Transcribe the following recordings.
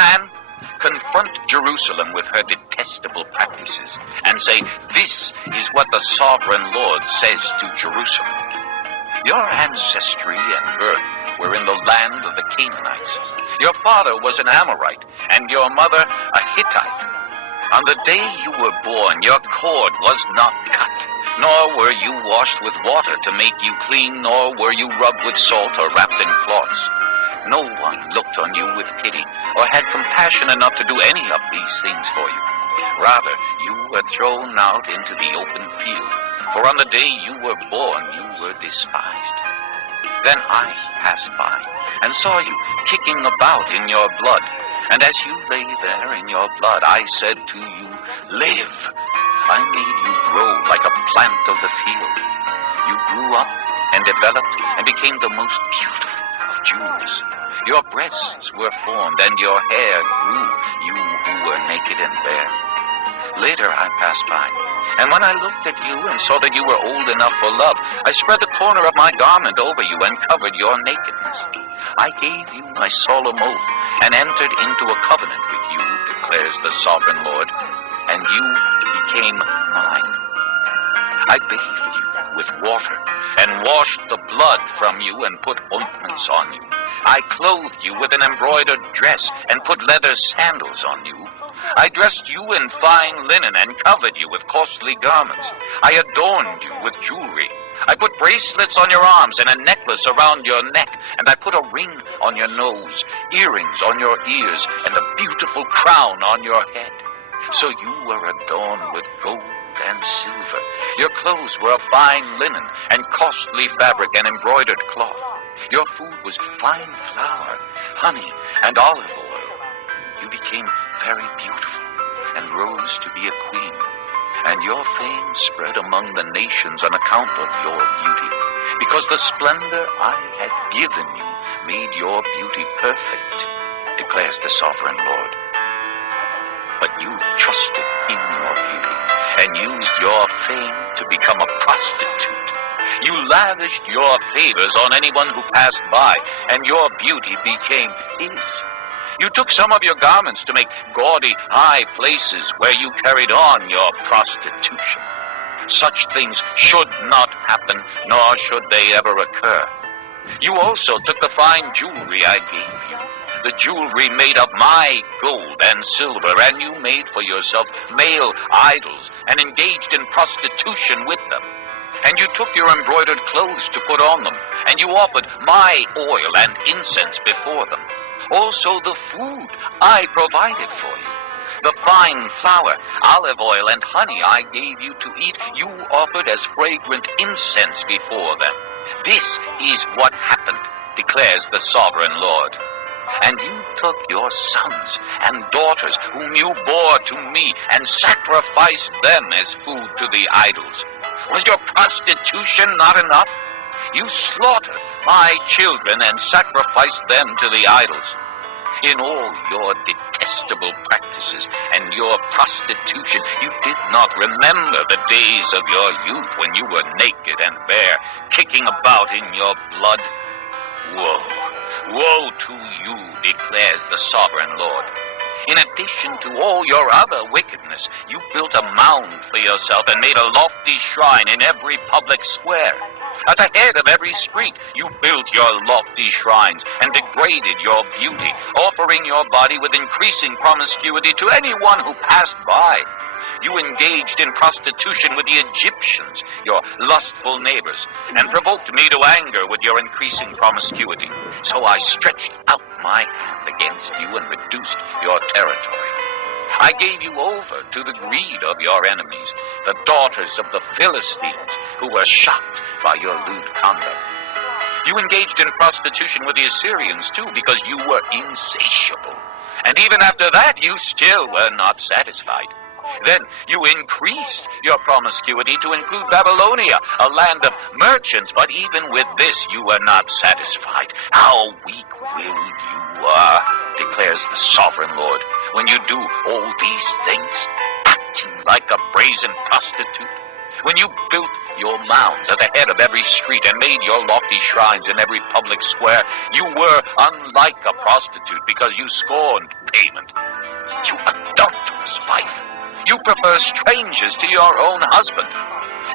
man, confront Jerusalem with her detestable practices and say, this is what the sovereign Lord says to Jerusalem. Your ancestry and birth were in the land of the Canaanites. Your father was an Amorite, and your mother a Hittite. On the day you were born, your cord was not cut, nor were you washed with water to make you clean, nor were you rubbed with salt or wrapped in cloths. No one looked on you with pity, or had compassion enough to do any of these things for you. Rather, you were thrown out into the open field, for on the day you were born, you were despised. Then I passed by, and saw you kicking about in your blood. And as you lay there in your blood, I said to you, live. I made you grow like a plant of the field. You grew up and developed and became the most beautiful of jewels. Your breasts were formed and your hair grew, you who were naked and bare. Later I passed by, and when I looked at you and saw that you were old enough for love, I spread the corner of my garment over you and covered your nakedness. I gave you my solemn oath and entered into a covenant with you, declares the sovereign Lord, and you became mine. I bathed you with water and washed the blood from you and put ointments on you. I clothed you with an embroidered dress and put leather sandals on you. I dressed you in fine linen and covered you with costly garments. I adorned you with jewelry. I put bracelets on your arms and a necklace around your neck, and I put a ring on your nose, earrings on your ears, and a beautiful crown on your head. So you were adorned with gold and silver. Your clothes were of fine linen and costly fabric and embroidered cloth. Your food was fine flour, honey, and olive oil. You became very beautiful and rose to be a queen. And your fame spread among the nations on account of your beauty, because the splendor I had given you made your beauty perfect, declares the sovereign Lord. But you trusted in your beauty and used your fame to become a prostitute. You lavished your favors on anyone who passed by, and your beauty became his. You took some of your garments to make gaudy high places where you carried on your prostitution. Such things should not happen, nor should they ever occur. You also took the fine jewelry I gave you, the jewelry made of my gold and silver, and you made for yourself male idols and engaged in prostitution with them. And you took your embroidered clothes to put on them, and you offered my oil and incense before them. Also the food I provided for you, the fine flour, olive oil, and honey I gave you to eat, you offered as fragrant incense before them. This is what happened, declares the sovereign Lord. And you took your sons and daughters whom you bore to me and sacrificed them as food to the idols. Was your prostitution not enough? You slaughtered my children and sacrificed them to the idols. In all your detestable practices and your prostitution, you did not remember the days of your youth when you were naked and bare, kicking about in your blood. Woe, woe to you, declares the sovereign Lord. In addition to all your other wickedness, you built a mound for yourself and made a lofty shrine in every public square. At the head of every street, you built your lofty shrines and degraded your beauty, offering your body with increasing promiscuity to anyone who passed by. You engaged in prostitution with the Egyptians, your lustful neighbors, and provoked me to anger with your increasing promiscuity. So I stretched out my hand against you and reduced your territory. I gave you over to the greed of your enemies, the daughters of the Philistines, who were shocked by your lewd conduct. You engaged in prostitution with the Assyrians, too, because you were insatiable. And even after that, you still were not satisfied. Then you increased your promiscuity to include Babylonia, a land of merchants, but even with this you were not satisfied. How weak-willed you are, declares the sovereign Lord, when you do all these things, acting like a brazen prostitute. When you built your mounds at the head of every street and made your lofty shrines in every public square, you were unlike a prostitute because you scorned payment. prefer strangers to your own husband.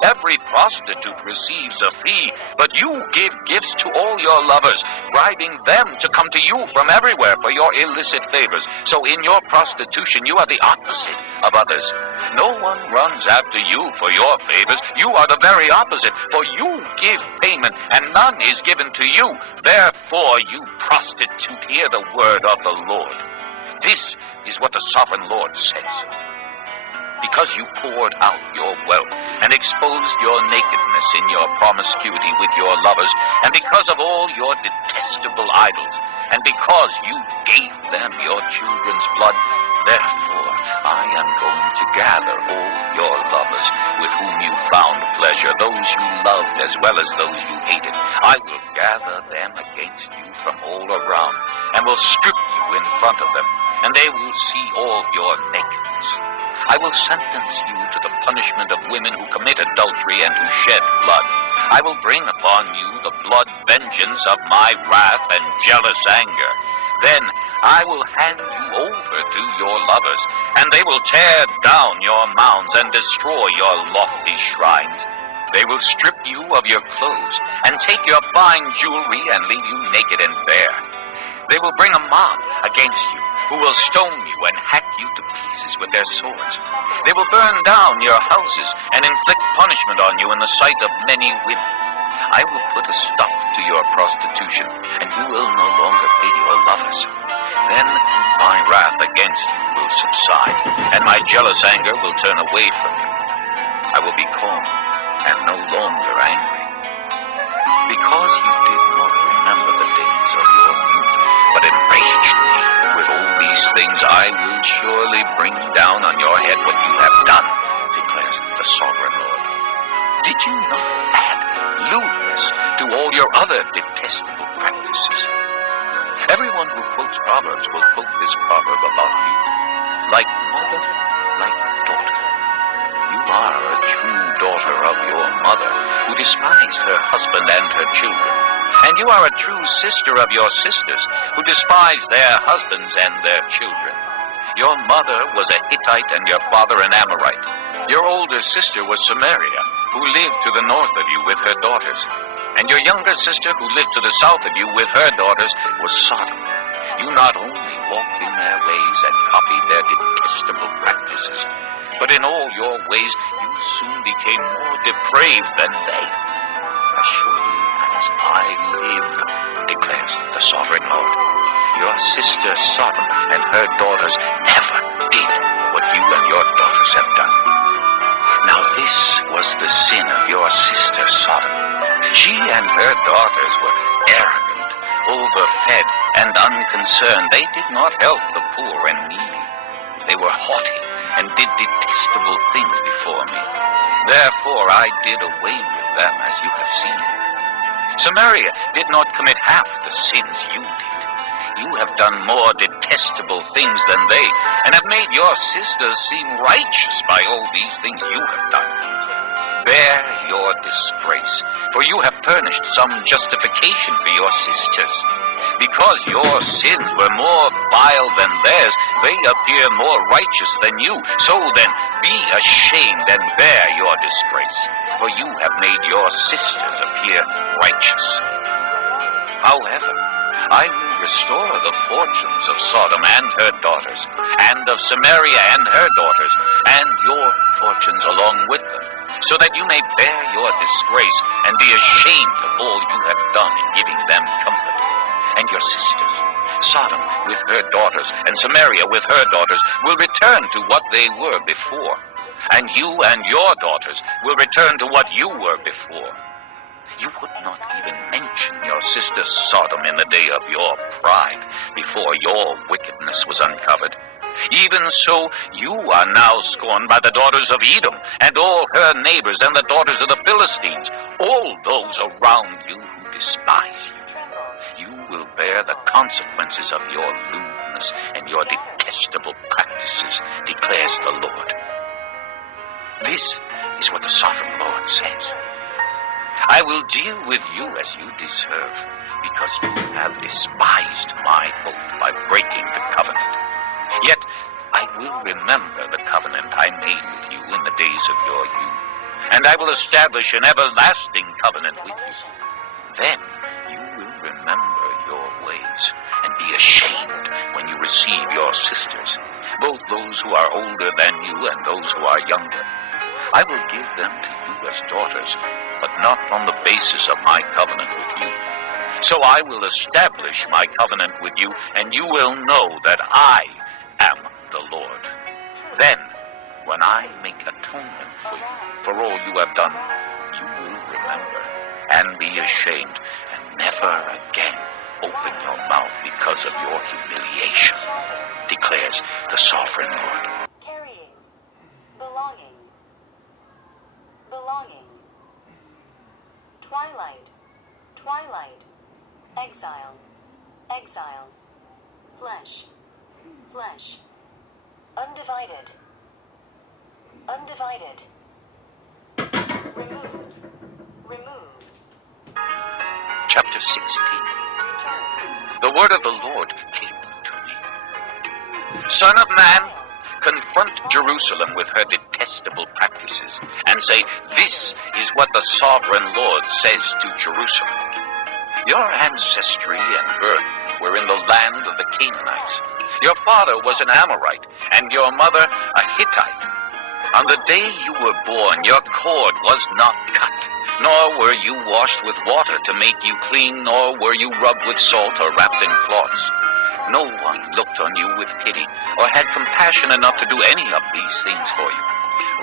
Every prostitute receives a fee, but you give gifts to all your lovers, bribing them to come to you from everywhere for your illicit favors. So in your prostitution, you are the opposite of others. No one runs after you for your favors. You are the very opposite, for you give payment, and none is given to you. Therefore, you prostitute, hear the word of the Lord. This is what the sovereign Lord says. Because you poured out your wealth and exposed your nakedness in your promiscuity with your lovers, and because of all your detestable idols, and because you gave them your children's blood, therefore I am going to gather all your lovers with whom you found pleasure, those you loved as well as those you hated. I will gather them against you from all around, and will strip you in front of them, and they will see all your nakedness. I will sentence you to the punishment of women who commit adultery and who shed blood. I will bring upon you the blood vengeance of my wrath and jealous anger. Then I will hand you over to your lovers, and they will tear down your mounds and destroy your lofty shrines. They will strip you of your clothes and take your fine jewelry and leave you naked and bare. They will bring a mob against you, who will stone you and hack you to pieces with their swords. They will burn down your houses and inflict punishment on you in the sight of many women. I will put a stop to your prostitution, and you will no longer pay your lovers. Then my wrath against you will subside, and my jealous anger will turn away from you. I will be calm and no longer angry. Because you did not remember the days of your youth, but enraged me with all these things, I will surely bring down on your head what you have done, declares the sovereign Lord. Did you not add lewdness to all your other detestable practices? Everyone who quotes Proverbs will quote this proverb about you. Like mother, like daughter. You are a true daughter of your mother, who despised her husband and her children. And you are a true sister of your sisters, who despise their husbands and their children. Your mother was a Hittite and your father an Amorite. Your older sister was Samaria, who lived to the north of you with her daughters. And your younger sister, who lived to the south of you with her daughters, was Sodom. You not only walked in their ways and copied their detestable practices, but in all your ways you soon became more depraved than they. As surely as I live, declares the sovereign Lord, your sister Sodom and her daughters never did what you and your daughters have done. Now this was the sin of your sister Sodom. She and her daughters were arrogant, overfed, and unconcerned. They did not help the poor and needy. They were haughty and did detestable things before me. Therefore I did away with them, as you have seen. Samaria did not commit half the sins you did. You have done more detestable things than they, and have made your sisters seem righteous by all these things you have done. Bear your disgrace, for you have furnished some justification for your sisters. Because your sins were more vile than theirs, they appear more righteous than you. So then, be ashamed and bear your disgrace, for you have made your sisters appear righteous. However, I will restore the fortunes of Sodom and her daughters, and of Samaria and her daughters, and your fortunes along with them, so that you may bear your disgrace and be ashamed of all you have done in giving them comfort. And your sisters, Sodom with her daughters, and Samaria with her daughters, will return to what they were before. And you and your daughters will return to what you were before. You would not even mention your sister Sodom in the day of your pride, before your wickedness was uncovered. Even so, you are now scorned by the daughters of Edom, and all her neighbors, and the daughters of the Philistines, all those around you who despise you. You will bear the consequences of your lewdness and your detestable practices, declares the Lord. This is what the sovereign Lord says. I will deal with you as you deserve, because you have despised my oath by breaking the covenant. Yet I will remember the covenant I made with you in the days of your youth, and I will establish an everlasting covenant with you. Then you will remember your ways and be ashamed when you receive your sisters, both those who are older than you and those who are younger. I will give them to you as daughters, but not on the basis of my covenant with you. So I will establish my covenant with you, and you will know that I am the Lord. Then, when I make atonement for you, for all you have done, you will remember and be ashamed, and never again open your mouth because of your humiliation, declares the sovereign Lord. Carrying. Belonging. Belonging. Twilight. Twilight. Exile. Exile. Flesh. Flesh. Undivided. Undivided. Remove. Remove. Chapter 16. Return. The word of the Lord came to me. Son of man, confront Jerusalem with her detestable practices, and say, this is what the sovereign Lord says to Jerusalem. Your ancestry and birth were in the land of the Canaanites. Your father was an Amorite, and your mother a Hittite. On the day you were born, your cord was not cut, nor were you washed with water to make you clean, nor were you rubbed with salt or wrapped in cloths. No one looked on you with pity, or had compassion enough to do any of these things for you.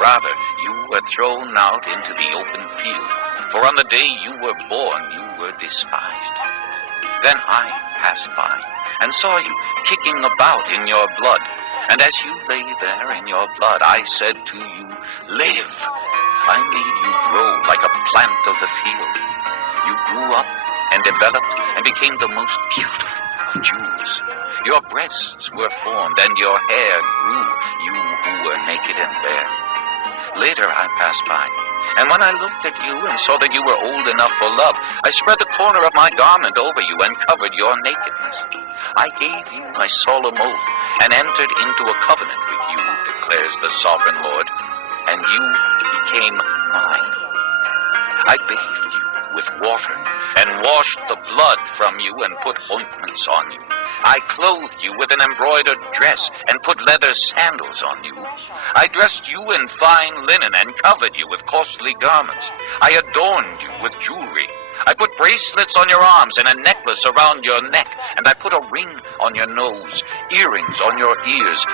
Rather, you were thrown out into the open field, for on the day you were born, you were despised. Then I passed by, and saw you kicking about in your blood. And as you lay there in your blood, I said to you, live. I made you grow like a plant of the field. You grew up and developed and became the most beautiful of jewels. Your breasts were formed and your hair grew, you who were naked and bare. Later I passed by, and when I looked at you and saw that you were old enough for love, I spread the corner of my garment over you and covered your nakedness. I gave you my solemn oath and entered into a covenant with you, declares the sovereign Lord, and you became mine. I bathed you with water and washed the blood from you and put ointments on you. I clothed you with an embroidered dress and put leather sandals on you. I dressed you in fine linen and covered you with costly garments. I adorned you with jewelry. I put bracelets on your arms and a necklace around your neck, and I put a ring on your nose, earrings on your ears,